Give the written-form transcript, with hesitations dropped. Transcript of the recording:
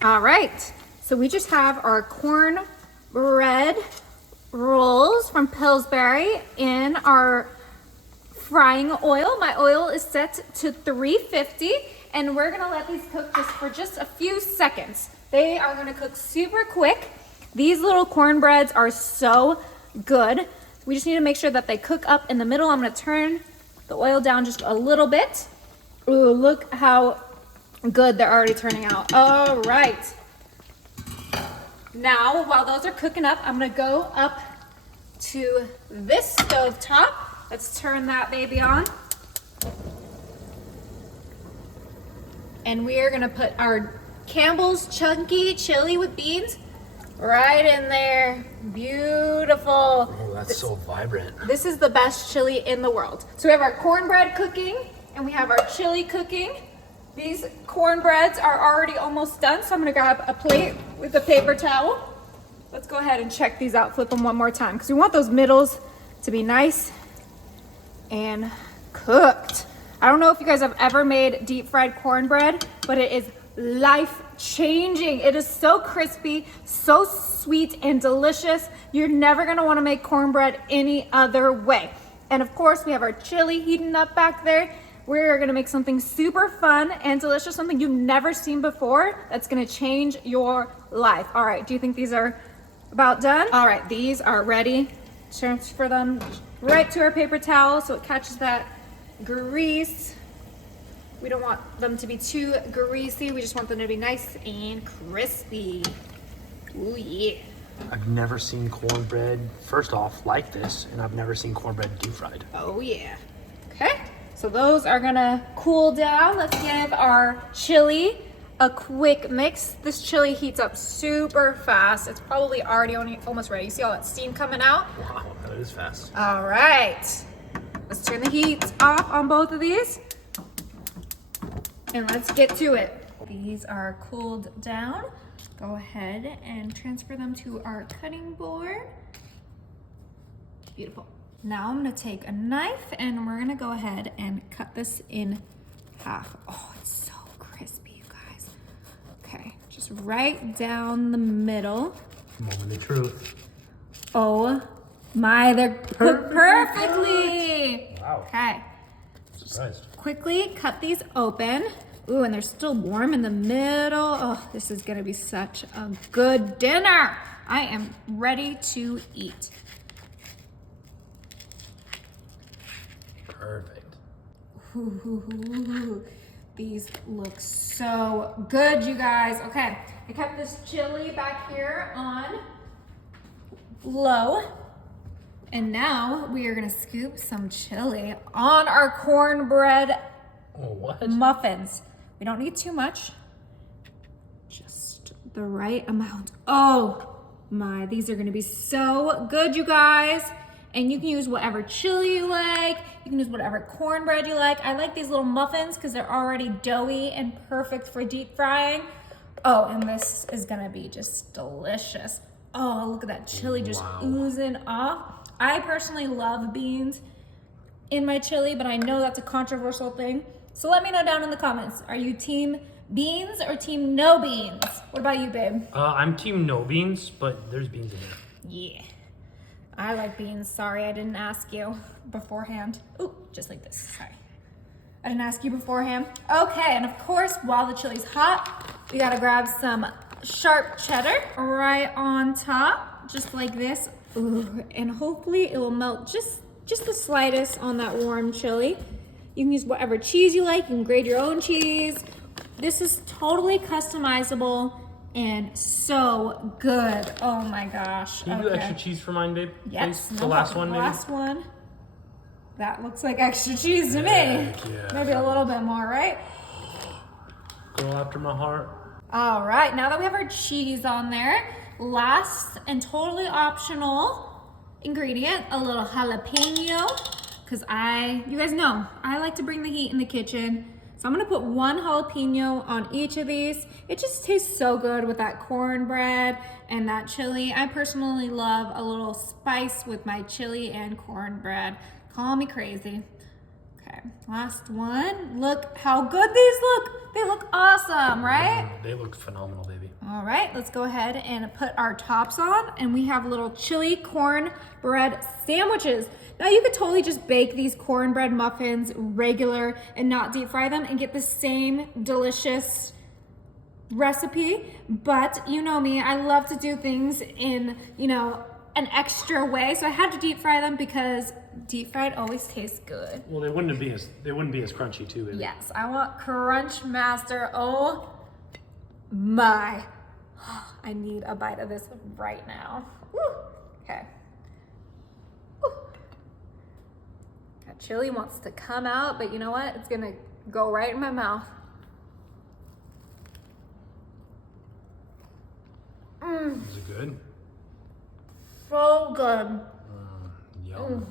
All right, so we just have our cornbread rolls from Pillsbury in our frying oil. My oil is set to 350, and we're gonna let these cook just a few seconds. They are gonna cook super quick. These little cornbreads are so good. We just need to make sure that they cook up in the middle. I'm gonna turn the oil down just a little bit. Ooh, look how good they're already turning out. All right. Now, while those are cooking up, I'm gonna go up to this stove top. Let's turn that baby on. And we are gonna put our Campbell's Chunky Chili with beans right in there. Beautiful. Oh, that's so vibrant. This is the best chili in the world. So we have our cornbread cooking and we have our chili cooking. These cornbreads are already almost done, so I'm gonna grab a plate with a paper towel. Let's go ahead and check these out, flip them one more time, because we want those middles to be nice and cooked. I don't know if you guys have ever made deep fried cornbread, but it is life-changing. It is so crispy, so sweet and delicious. You're never gonna wanna make cornbread any other way. And of course, we have our chili heating up back there. We're gonna make something super fun and delicious, something you've never seen before that's gonna change your life. All right, do you think these are about done? All right, these are ready. Transfer them right to our paper towel so it catches that grease. We don't want them to be too greasy. We just want them to be nice and crispy. Ooh, yeah. I've never seen cornbread, first off, like this, and I've never seen cornbread deep fried. Oh, yeah. Okay, so those are gonna cool down. Let's give our chili a quick mix. This chili heats up super fast. It's probably already almost ready. You see all that steam coming out? Wow, that is fast. All right, let's turn the heat off on both of these. And let's get to it. These are cooled down. Go ahead and transfer them to our cutting board. Beautiful. Now I'm gonna take a knife and we're gonna go ahead and cut this in half. Oh, it's so crispy, you guys. Okay, just right down the middle. Moment of truth. Oh my, they're cooked perfectly. Wow. Okay. Surprised. Quickly cut these open. Ooh, and they're still warm in the middle. Oh, this is gonna be such a good dinner. I am ready to eat. Perfect. Ooh, these look so good, you guys. Okay, I kept this chili back here on low. And now we are gonna scoop some chili on our cornbread muffins. We don't need too much, just the right amount. Oh my, these are gonna be so good, you guys. And you can use whatever chili you like. You can use whatever cornbread you like. I like these little muffins because they're already doughy and perfect for deep frying. Oh, and this is gonna be just delicious. Oh, look at that chili just oozing off. I personally love beans in my chili, but I know that's a controversial thing. So let me know down in the comments. Are you team beans or team no beans? What about you, babe? I'm team no beans, but there's beans in there. Yeah, I like beans. Sorry, I didn't ask you beforehand. Ooh, just like this, sorry. I didn't ask you beforehand. Okay, and of course, while the chili's hot, we gotta grab some sharp cheddar right on top, just like this. Ooh, and hopefully it will melt just the slightest on that warm chili. You can use whatever cheese you like. You can grate your own cheese. This is totally customizable and so good. Oh my gosh. Can you do extra cheese for mine, babe? Yes. Please? The last one, maybe? Last one. That looks like extra cheese to me. Heck yeah. Maybe a little bit more, right? Girl after my heart. All right, now that we have our cheese on there, last and totally optional ingredient, a little jalapeno, because you guys know, I like to bring the heat in the kitchen. So I'm gonna put one jalapeno on each of these. It just tastes so good with that cornbread and that chili. I personally love a little spice with my chili and cornbread. Call me crazy. Okay, last one. Look how good these look. They look awesome, right? They look phenomenal, baby. All right, let's go ahead and put our tops on, and we have little chili cornbread sandwiches. Now you could totally just bake these cornbread muffins regular and not deep fry them and get the same delicious recipe, but you know me, I love to do things in, an extra way. So I had to deep fry them because deep fried always tastes good. Well, they wouldn't be as crunchy too, baby. Yes, I want Crunch Master. Oh my. I need a bite of this right now. Woo. Okay. Woo. That chili wants to come out, but you know what? It's gonna go right in my mouth. Is it good? So good. Yum.